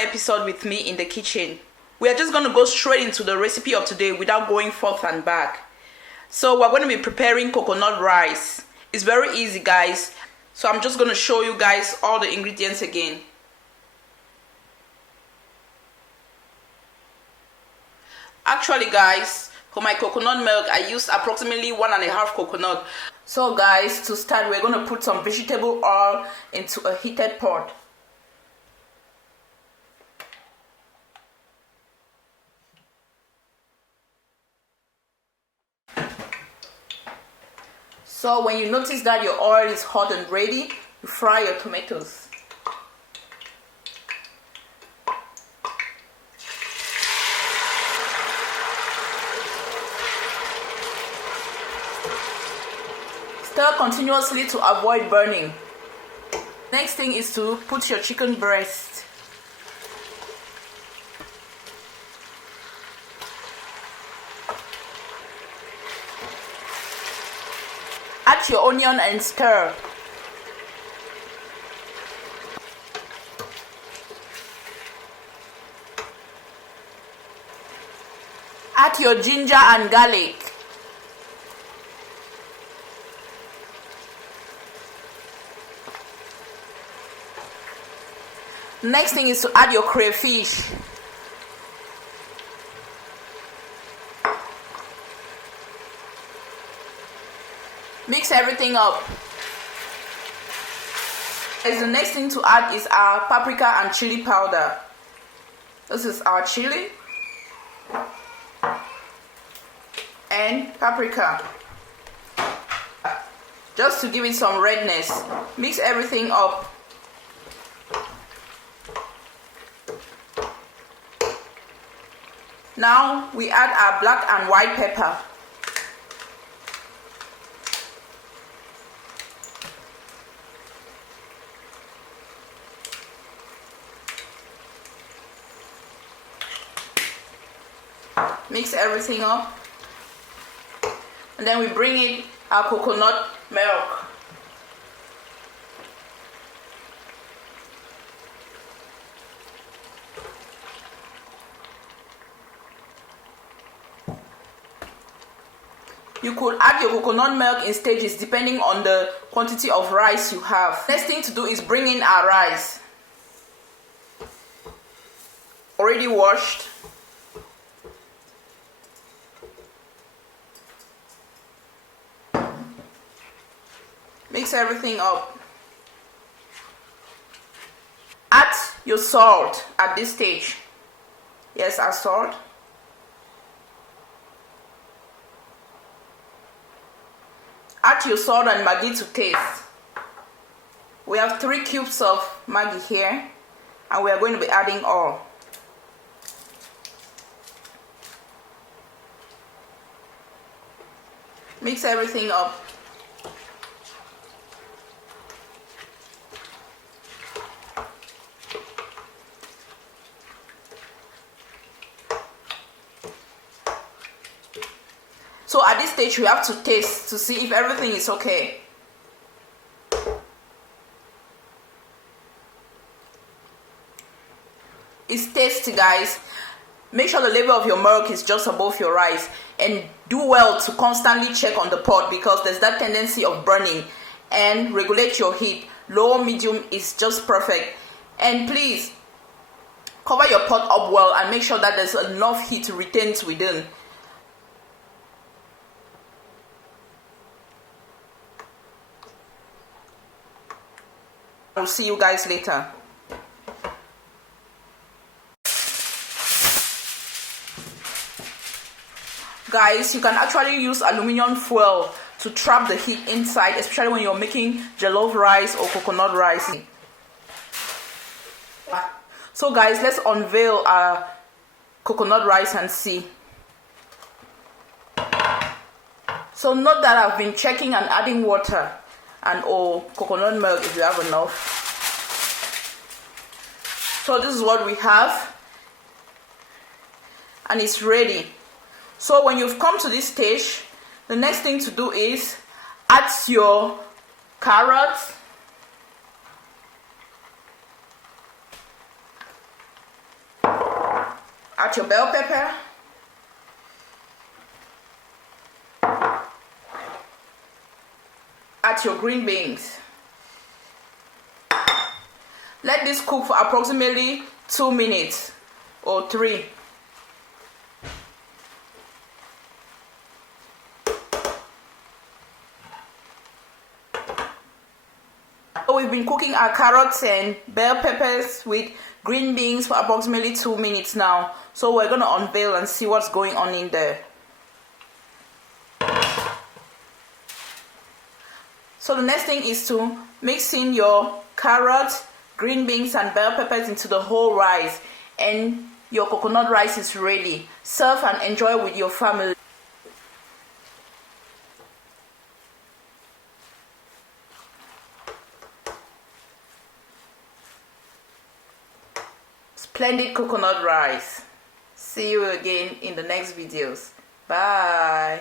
episode with me in the kitchen. We are just going to go straight into the recipe of today without going forth and back. So we're going to be preparing coconut rice. It's very easy, guys. So I'm just going to show you guys all the ingredients again. Actually, guys, for my coconut milk, I used approximately 1.5 coconut. So guys, to start, we're going to put some vegetable oil into a heated pot. So when you notice that your oil is hot and ready, you fry your tomatoes. Stir continuously to avoid burning. Next thing is to put your chicken breast. Add your onion and stir. Add your ginger and garlic. Next thing is to add your crayfish. Mix everything up. As the next thing to add is our paprika and chili powder. This is our chili and paprika. Just to give it some redness. Mix everything up. Now we add our black and white pepper. Mix everything up, and then we bring in our coconut milk. You could add your coconut milk in stages depending on the quantity of rice you have. Next thing to do is bring in our rice. Already washed. Mix everything up. Add your salt at this stage. Yes, our salt. Add your salt and Maggi to taste. We have 3 cubes of Maggi here, and we are going to be adding all. Mix everything up. So at this stage, we have to taste to see if everything is okay. It's tasty, guys. Make sure the level of your milk is just above your rice, and do well to constantly check on the pot because there's that tendency of burning. And regulate your heat. Low, medium is just perfect. And please cover your pot up well and make sure that there's enough heat to retain within. I'll see you guys later. Guys, you can actually use aluminum foil to trap the heat inside, especially when you're making jollof rice or coconut rice. So guys, let's unveil our coconut rice and see. So note that I've been checking and adding water and coconut milk if you have enough. So this is what we have, and it's ready. So when you've come to this stage, the next thing to do is add your carrots, Add your bell pepper. Add your green beans. Let this cook for approximately 2 minutes or 3. So we've been cooking our carrots and bell peppers with green beans for approximately 2 minutes now. So we're going to unveil and see what's going on in there. So the next thing is to mix in your carrots, green beans and bell peppers into the whole rice, and your coconut rice is ready. Serve and enjoy with your family. Splendid coconut rice. See you again in the next videos. Bye.